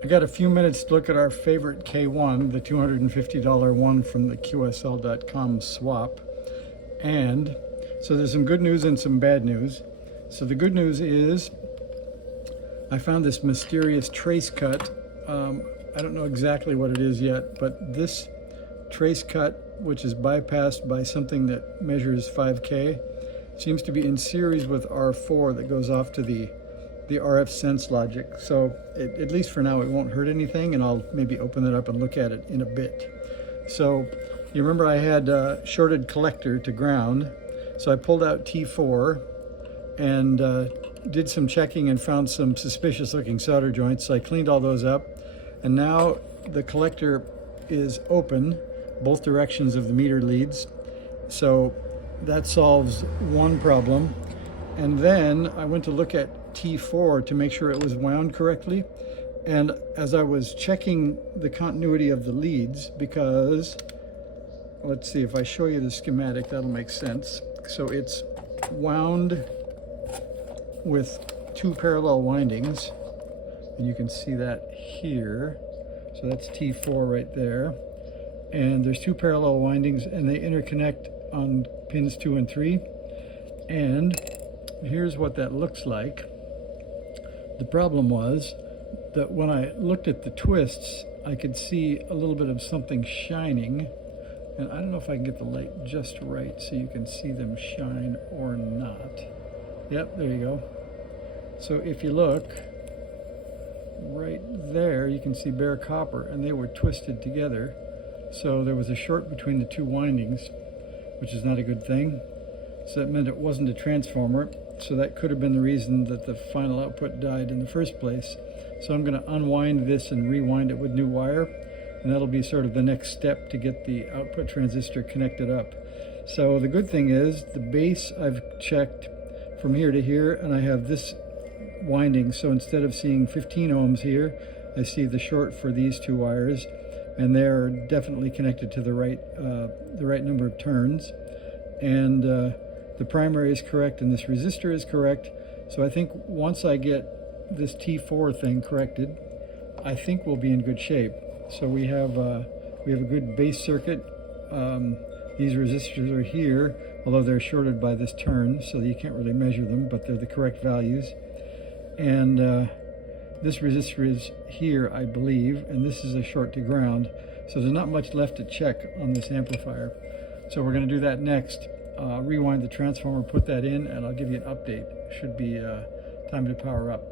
I got a few minutes to look at our favorite K1, the $250 one from the QSL.com swap. And so there's some good news and some bad news. So the good news is I found this mysterious trace cut. I don't know exactly what it is yet, but this trace cut, which is bypassed by something that measures 5K, seems to be in series with R4 that goes off to the RF sense logic. So at least for now, it won't hurt anything, and I'll maybe open it up and look at it in a bit. So you remember I had a shorted collector to ground. So I pulled out T4 and did some checking and found some suspicious looking solder joints. So I cleaned all those up, and now the collector is open, both directions of the meter leads. So that solves one problem. And then I went to look at T4 to make sure it was wound correctly. And as I was checking the continuity of the leads, because let's see, if I show you the schematic, that'll make sense. So it's wound with two parallel windings, and you can see that here. So that's T4 right there. And there's two parallel windings, and they interconnect on pins 2 and 3. And here's what that looks like. The problem was that when I looked at the twists, I could see a little bit of something shining. And I don't know if I can get the light just right so you can see them shine or not. Yep, there you go. So if you look right there, you can see bare copper, and they were twisted together. So there was a short between the two windings, which is not a good thing. So that meant it wasn't a transformer. So that could have been the reason that the final output died in the first place. So I'm going to unwind this and rewind it with new wire, and that'll be sort of the next step to get the output transistor connected up. So the good thing is the base I've checked from here to here, and I have this winding. So instead of seeing 15 ohms here, I see the short for these two wires, and they're definitely connected to the right number of turns. And the primary is correct, and this resistor is correct. So I think once I get this T4 thing corrected, I think we'll be in good shape. So we have a good base circuit. These resistors are here, although they're shorted by this turn, so you can't really measure them, but they're the correct values. And this resistor is here, I believe, and this is a short to ground. So there's not much left to check on this amplifier. So we're going to do that next. Rewind the transformer, put that in, and I'll give you an update. Should be time to power up.